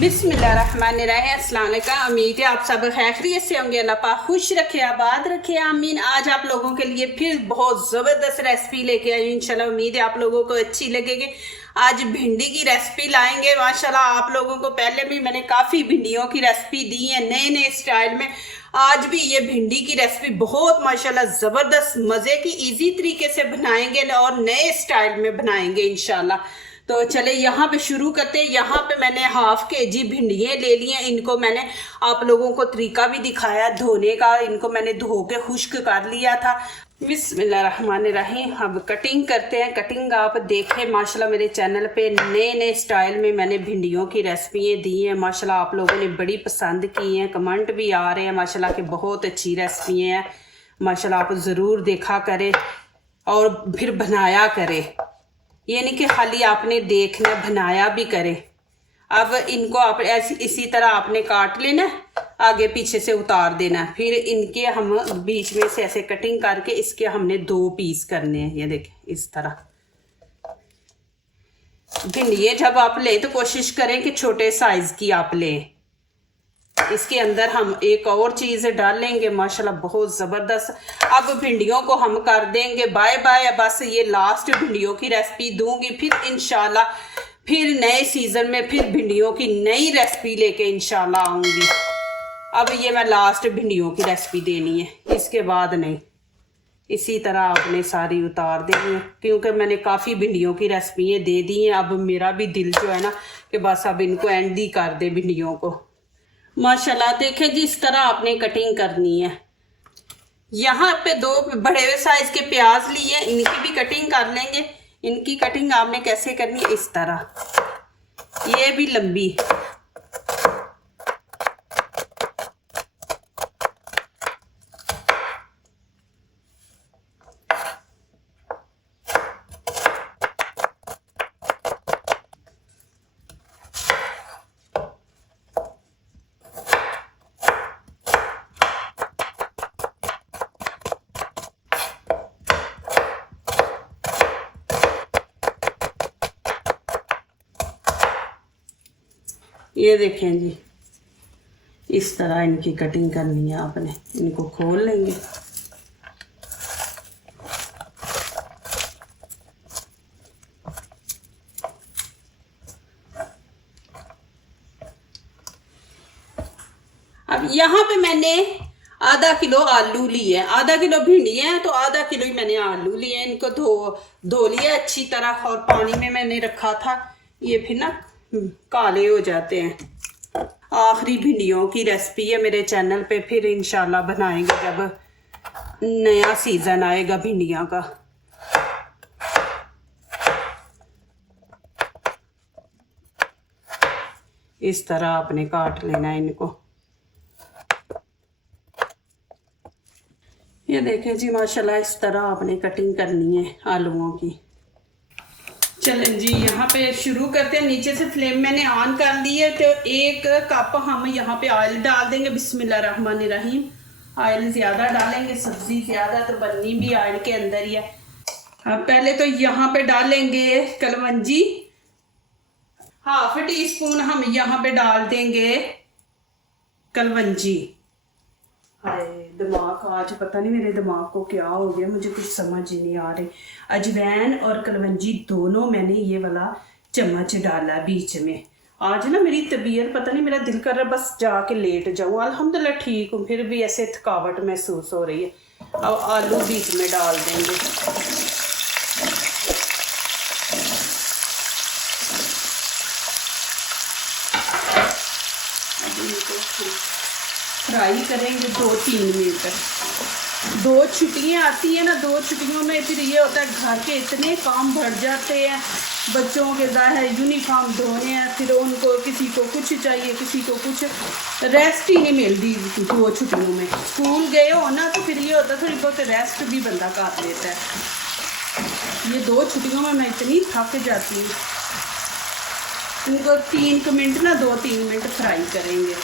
बिस्मिल्लाहिर्रहमानिर्रहीम। अस्सलाम वालेकुम। उम्मीद है आप सब खैरियत से होंगे। अल्लाह पाक खुश रखे, आबाद रखे, आमीन। आज आप लोगों के लिए फिर बहुत ज़बरदस्त रेसिपी लेके आई हूँ। इंशाल्लाह उम्मीद है आप लोगों को अच्छी लगेगी। आज भिंडी की रेसिपी लाएंगे माशाल्लाह। आप लोगों को पहले भी मैंने काफ़ी भिंडियों की रेसिपी दी है नए नए स्टाइल में। आज भी ये भिंडी की रेसिपी बहुत माशाल्लाह ज़बरदस्त मज़े की इजी तरीके से बनाएंगे और नए स्टाइल में बनाएंगे इंशाल्लाह। तो चले यहाँ पे शुरू करते हैं। यहाँ पे मैंने हाफ केजी भिंडियाँ ले ली हैं। इनको मैंने आप लोगों को तरीका भी दिखाया धोने का। इनको मैंने धो के खुश्क कर लिया था। बिस्मिल्लाहिर्रहमानिर्रहीम। अब कटिंग करते हैं। कटिंग आप देखें माशाल्लाह मेरे चैनल पे नए नए स्टाइल में मैंने भिंडियों की रेसिपियाँ दी हैं। माशाल्लाह आप लोगों ने बड़ी पसंद की हैं, कमेंट भी आ रहे हैं माशाल्लाह कि बहुत अच्छी रेसिपियाँ हैं। माशाल्लाह आप ज़रूर देखा करें और फिर बनाया करें। ये नहीं कि खाली आपने देखना, बनाया भी करें। अब इनको आप ऐसी इसी तरह आपने काट लेना, आगे पीछे से उतार देना। फिर इनके हम बीच में से ऐसे कटिंग करके इसके हमने 2 पीस करने हैं। ये देखें इस तरह। भिंडियाँ जब आप लें तो कोशिश करें कि छोटे साइज की आप लें। इसके अंदर हम एक और चीज़ डालेंगे माशाल्लाह बहुत ज़बरदस्त। अब भिंडियों को हम कर देंगे बाय बाय। बस ये लास्ट भिंडियों की रेसिपी दूंगी, फिर इंशाल्लाह फिर नए सीज़न में फिर भिंडियों की नई रेसिपी लेके इंशाल्लाह आऊँगी। अब ये मैं लास्ट भिंडियों की रेसिपी देनी है, इसके बाद नहीं। इसी तरह आपने सारी उतार देनी है क्योंकि मैंने काफ़ी भिंडियों की रेसिपियाँ दे दी हैं। अब मेरा भी दिल जो है ना कि बस अब इनको एंड ही कर दे भिंडियों को। माशाल्लाह देखें जी इस तरह आपने कटिंग करनी है। यहाँ पे 2 बड़े साइज के प्याज लिए, इनकी भी कटिंग कर लेंगे। इनकी कटिंग आपने कैसे करनी है, इस तरह। ये भी लंबी। ये देखें जी इस तरह इनकी कटिंग करनी है आपने। इनको खोल लेंगे। अब यहाँ पे मैंने आधा किलो आलू लिए हैं। आधा किलो भिंडी है तो आधा किलो ही मैंने आलू लिए हैं। इनको धो लिया अच्छी तरह और पानी में मैंने रखा था। ये फिर ना काले हो जाते हैं। आखिरी भिंडियों की रेसिपी है मेरे चैनल पे, फिर इंशाल्लाह बनाएंगे जब नया सीज़न आएगा भिंडियों का। इस तरह आपने काट लेना है इनको। ये देखें जी माशाल्लाह इस तरह आपने कटिंग करनी है आलूओं की। चलें जी यहाँ पे शुरू करते हैं। नीचे से फ्लेम मैंने ऑन कर दी है। तो 1 कप हम यहाँ पे ऑयल डाल देंगे। बिस्मिल्लाहिर्रहमानिर्रहीम। ऑयल ज़्यादा डालेंगे, सब्ज़ी ज़्यादा तो बननी भी ऑयल के अंदर ही है। अब पहले तो यहाँ पे डालेंगे कलवंजी। हाफ टी-स्पून हम यहाँ पे डाल देंगे कलवंजी। हाय दिमाग, आज पता नहीं मेरे दिमाग को क्या हो गया, मुझे कुछ समझ ही नहीं आ रही। अजवैन और कलवंजी दोनों मैंने ये वाला चम्मच डाला बीच में। आज ना मेरी तबीयत पता नहीं, मेरा दिल कर रहा बस जाके लेट जाऊँ। अल्हम्दुलिल्लाह ठीक हूँ, फिर भी ऐसे थकावट महसूस हो रही है। अब आलू बीच में डाल देंगे। फ्राई करेंगे 2-3 मिनट। 2 छुट्टियाँ आती है ना, 2 छुट्टियों में फिर ये होता है घर के इतने काम बढ़ जाते हैं। बच्चों के ज़ाहिर यूनिफॉर्म धोने हैं, फिर उनको किसी को कुछ चाहिए, किसी को कुछ। रेस्ट ही नहीं मिलती 2 छुट्टियों में। स्कूल गए हो ना तो फिर ये होता है थोड़ी बहुत रेस्ट भी बंदा कर लेता है। ये 2 छुट्टियों में मैं इतनी थक जाती हूँ। इनको 3 मिनट ना 2-3 मिनट फ्राई करेंगे।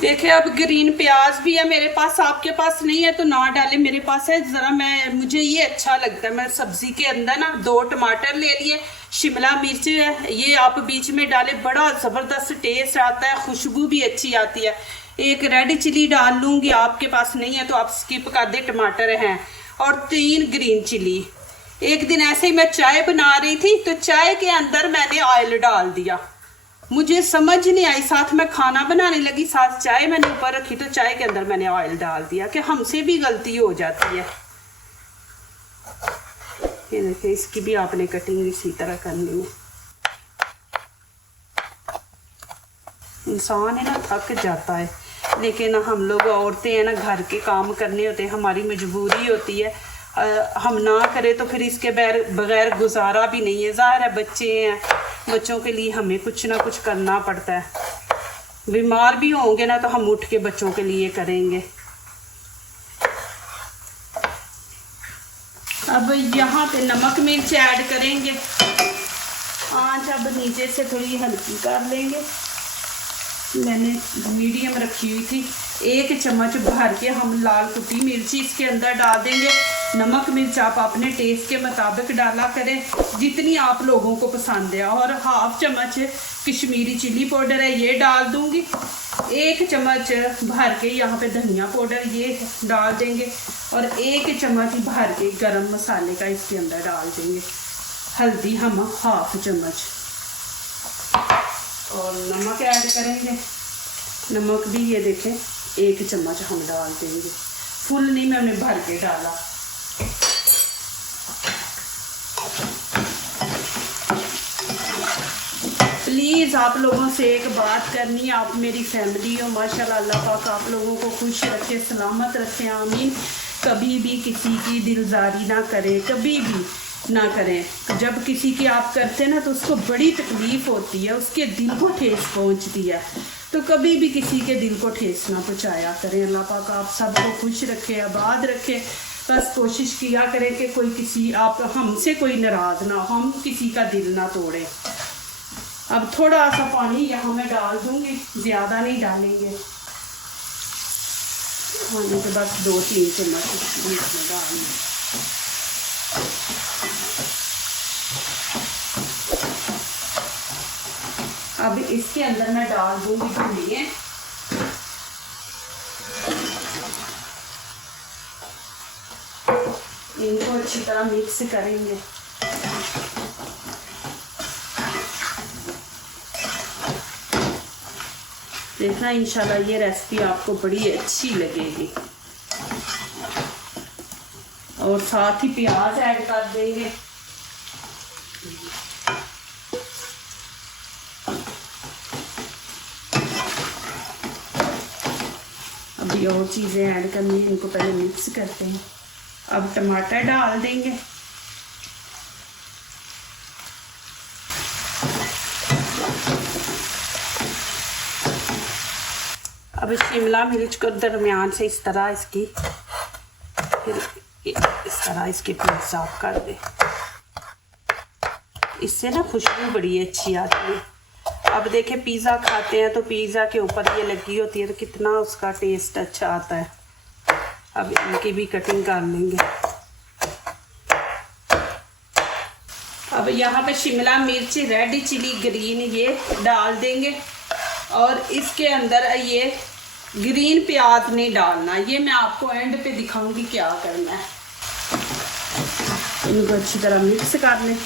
देखिए अब ग्रीन प्याज भी है मेरे पास, आपके पास नहीं है तो ना डालें, मेरे पास है ज़रा। मुझे ये अच्छा लगता है। मैं सब्ज़ी के अंदर ना 2 टमाटर ले लिए, शिमला मिर्च है, ये आप बीच में डालें, बड़ा ज़बरदस्त टेस्ट आता है, खुशबू भी अच्छी आती है। एक रेड चिली डाल लूँगी, आपके पास नहीं है तो आप स्किप कर दें, टमाटर हैं, और 3 ग्रीन चिली। एक दिन ऐसे ही मैं चाय बना रही थी तो चाय के अंदर मैंने ऑयल डाल दिया, मुझे समझ नहीं आई, साथ में खाना बनाने लगी, साथ चाय मैंने ऊपर रखी तो चाय के अंदर मैंने ऑयल डाल दिया, कि हमसे भी गलती हो जाती है। ये देखिए, इसकी भी आपने कटिंग इसी तरह करनी है। इंसान है ना, थक जाता है, लेकिन हम लोग औरतें हैं ना, घर के काम करने होते हैं, हमारी मजबूरी होती है, हम ना करें तो फिर इसके बगैर गुजारा भी नहीं है। ज़ाहिर है बच्चे हैं, बच्चों के लिए हमें कुछ ना कुछ करना पड़ता है। बीमार भी होंगे ना तो हम उठ के बच्चों के लिए करेंगे। अब यहाँ पे नमक मिर्च ऐड करेंगे, आंच अब नीचे से थोड़ी हल्की कर लेंगे। मैंने मीडियम रखी हुई थी। 1 चम्मच भर के हम लाल कुटी मिर्ची इसके अंदर डाल देंगे। नमक मिर्च आप अपने टेस्ट के मुताबिक डाला करें, जितनी आप लोगों को पसंद है। और 1/2 चम्मच कश्मीरी चिली पाउडर है, ये डाल दूंगी। 1 चम्मच भर के यहाँ पे धनिया पाउडर ये डाल देंगे, और 1 चम्मच भर के गरम मसाले का इसके अंदर डाल देंगे। हल्दी हम 1/2 चम्मच, और नमक ऐड करेंगे। नमक भी ये देखें 1 चम्मच हम डाल देंगे, फुल नहीं मैंने भर के डाला। प्लीज़ आप लोगों से एक बात करनी है, आप मेरी फैमिली हो, माशाल्लाह, अल्लाह पाक आप लोगों को खुश रखे, सलामत रखे, आमीन। कभी भी किसी की दिलजारी ना करें, कभी भी ना करें। जब किसी की आप करते हैं ना तो उसको बड़ी तकलीफ़ होती है, उसके दिल को ठेस पहुंचती है, तो कभी भी किसी के दिल को ठेस ना पहुँचाया करें। अल्लाह पाक आप सबको खुश रखे, आबाद रखे। बस कोशिश किया करें कि कोई किसी आप हमसे कोई नाराज़ ना हो, हम किसी का दिल ना तोड़ें। अब थोड़ा सा पानी यहाँ मैं डाल दूँगी, ज़्यादा नहीं डालेंगे, पानी के बस 2-3 चम्मच इसमें डालेंगे। अब इसके अंदर मैं डाल दूँगी धनिया, इनको अच्छी तरह मिक्स करेंगे। देखना इंशाल्लाह ये रेसिपी आपको बड़ी अच्छी लगेगी। और साथ ही प्याज ऐड कर देंगे। अभी और चीज़ें ऐड करनी है, इनको पहले मिक्स करते हैं। अब टमाटर डाल देंगे। अब शिमला मिर्च को दरमियान से इस तरह इसकी फिर इस तरह इसके पीस साफ कर दे, इससे ना खुशबू बड़ी अच्छी आती है। अब देखें पिज़्ज़ा खाते हैं तो पिज़्ज़ा के ऊपर ये लगी होती है तो कितना उसका टेस्ट अच्छा आता है। अब इनकी भी कटिंग कर लेंगे। अब यहाँ पे शिमला मिर्च, रेड चिली, ग्रीन ये डाल देंगे। और इसके अंदर ये ग्रीन प्याज नहीं डालना, ये मैं आपको एंड पे दिखाऊंगी क्या करना है। इनको अच्छी तरह मिक्स कर लें।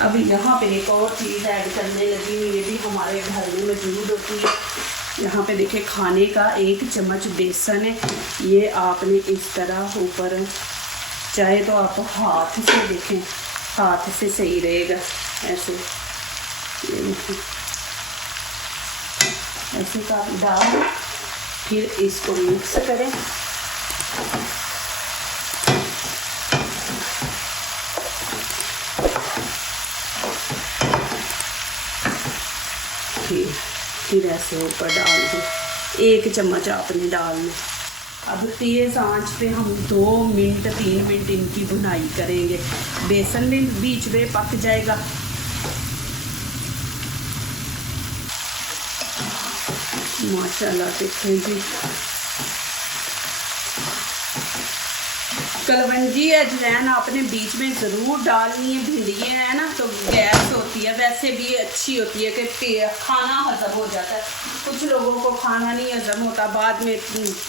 अब यहाँ पे एक और चीज़ ऐड करने लगी हूँ, ये भी हमारे घर में मौजूद होती है। यहाँ पे देखिए खाने का 1 चम्मच बेसन है, ये आपने इस तरह ऊपर, चाहे तो आप हाथ से देखें, हाथ से सही रहेगा, ऐसे ऐसे का डाल, फिर इसको मिक्स करें। फिर ऐसे ऊपर डाल दें। 1 चम्मच आपने डालना। अब तेज़ आंच पे हम 2 मिनट 3 मिनट इनकी भुनाई करेंगे। बेसन में बीच में पक जाएगा। माशाल्लाह देखें जी, कलवंजी अजवैन आपने बीच में ज़रूर डालनी है। भिंडियाँ है ना तो गैस होती है, वैसे भी अच्छी होती है कि खाना हजम हो जाता है। कुछ लोगों को खाना नहीं हजम होता, बाद में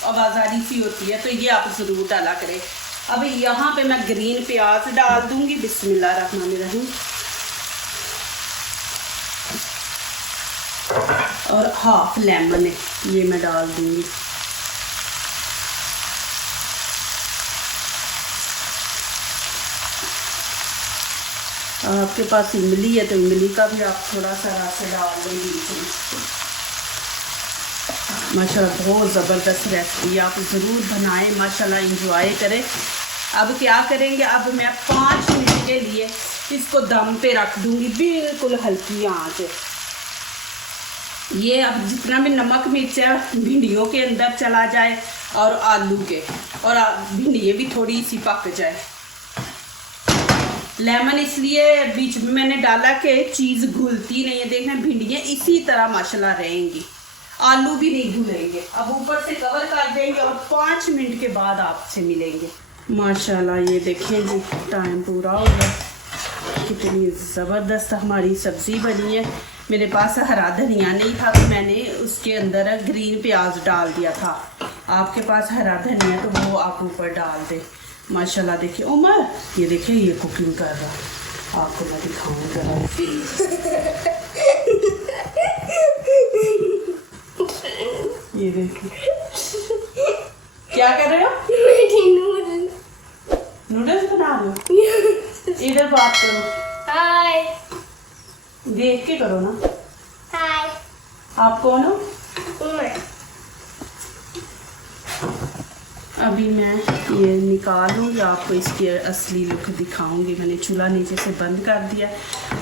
आवाज़ारी सी होती है, तो ये आप ज़रूर डाला करें। अब यहाँ पे मैं ग्रीन प्याज डाल दूँगी। बिस्मिल्लाहिर्रहमानिर्रहीम। और हाफ लेमन है ये मैं डाल दूँगी। आपके पास इमली है तो इमली का भी आप थोड़ा सा रस डाल देंगे। माशाल्लाह बहुत ज़बरदस्त रेसिपी, आप ज़रूर बनाएं, माशाल्लाह इंजॉय करें। अब क्या करेंगे, अब मैं 5 मिनट के लिए इसको दम पे रख दूंगी, बिल्कुल हल्की आंच। ये अब जितना भी नमक मिर्च है भिंडियों के अंदर चला जाए और आलू के, और भिंडियाँ भी थोड़ी सी पक जाए। लेमन इसलिए बीच में मैंने डाला कि चीज़ घुलती नहीं है। देखना भिंडियाँ इसी तरह माशाल्लाह रहेंगी, आलू भी नहीं घुलेंगे। अब ऊपर से कवर कर देंगे और 5 मिनट के बाद आपसे मिलेंगे। माशाल्लाह ये देखिए जी, टाइम पूरा हो गया। कितनी ज़बरदस्त हमारी सब्ज़ी बनी है। मेरे पास हरा धनिया नहीं था तो मैंने उसके अंदर ग्रीन प्याज डाल दिया था। आपके पास हरा धनिया तो वो आप ऊपर डाल दें। माशाल्लाह देखिए उमर, ये देखिए ये कुकिंग कर रहा, आपको मैं दिखाऊँ जरा। ये देखिए क्या कर रहे हो? नूडल्स बना रहे हो? इधर बात करो। हाय देख के करो ना। हाय आप कौन हो? उमर। अभी मैं ये निकालूंगी, आपको इसकी असली लुक दिखाऊंगी। मैंने चूल्हा नीचे से बंद कर दिया।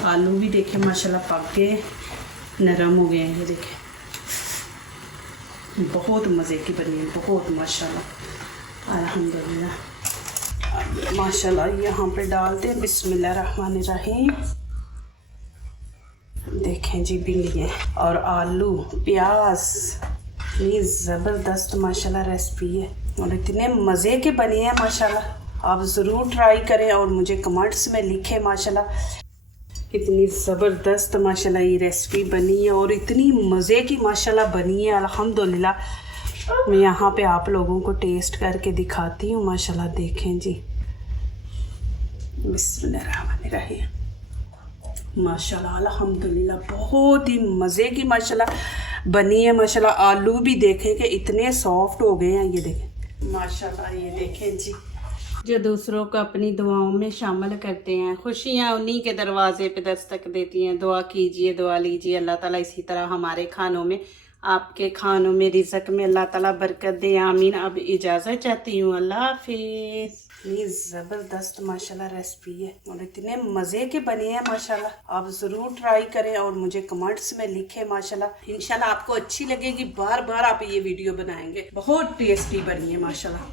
आलू भी देखे माशाल्लाह पक गए, नरम हो गए हैं। ये देखे बहुत मज़े की बनी है, बहुत माशाल्लाह अल्हम्दुलिल्लाह। माशाल्लाह यहाँ पे डाल दें। बिस्मिल्लाहिर्रहमानिर्रहीम। देखें जी भिंडियाँ और आलू प्याज, ये ज़बरदस्त माशाल्लाह रेसिपी है और इतने मज़े के बने हैं माशाल्लाह। आप ज़रूर ट्राई करें और मुझे कमेंट्स में लिखें माशाल्लाह कितनी ज़बरदस्त माशाल्लाह ये रेसिपी बनी है और इतनी मज़े की माशाल्लाह बनी है अल्हम्दुलिल्लाह। मैं यहाँ पे आप लोगों को टेस्ट करके दिखाती हूँ माशाल्लाह। देखें जी बिस्मिल्लाहिर्रहमानिर्रहीम। माशाल्लाह अल्हम्दुलिल्लाह बहुत ही मज़े की माशाल्लाह बनी है माशाल्लाह। आलू भी देखें कि इतने सॉफ्ट हो गए हैं। ये देखें माशाल्लाह, ये देखें जी। जो दूसरों को अपनी दुआओं में शामिल करते हैं, खुशियाँ उन्हीं के दरवाजे पे दस्तक देती हैं। दुआ कीजिए, दुआ लीजिए, अल्लाह ताला इसी तरह हमारे खानों में, आपके खानों में, रिज़्क़ में अल्लाह ताला बरकत दे, आमीन। अब इजाज़त चाहती हूँ, अल्लाह हाफिज़। इतनी ज़बरदस्त माशाल्लाह रेसिपी है और इतने मज़े के बने हैं माशाल्लाह। आप ज़रूर ट्राई करें और मुझे कमेंट्स में लिखें माशाल्लाह। इंशाल्लाह आपको अच्छी लगेगी, बार बार आप ये वीडियो बनाएंगे। बहुत टेस्टी बनी है माशाल्लाह।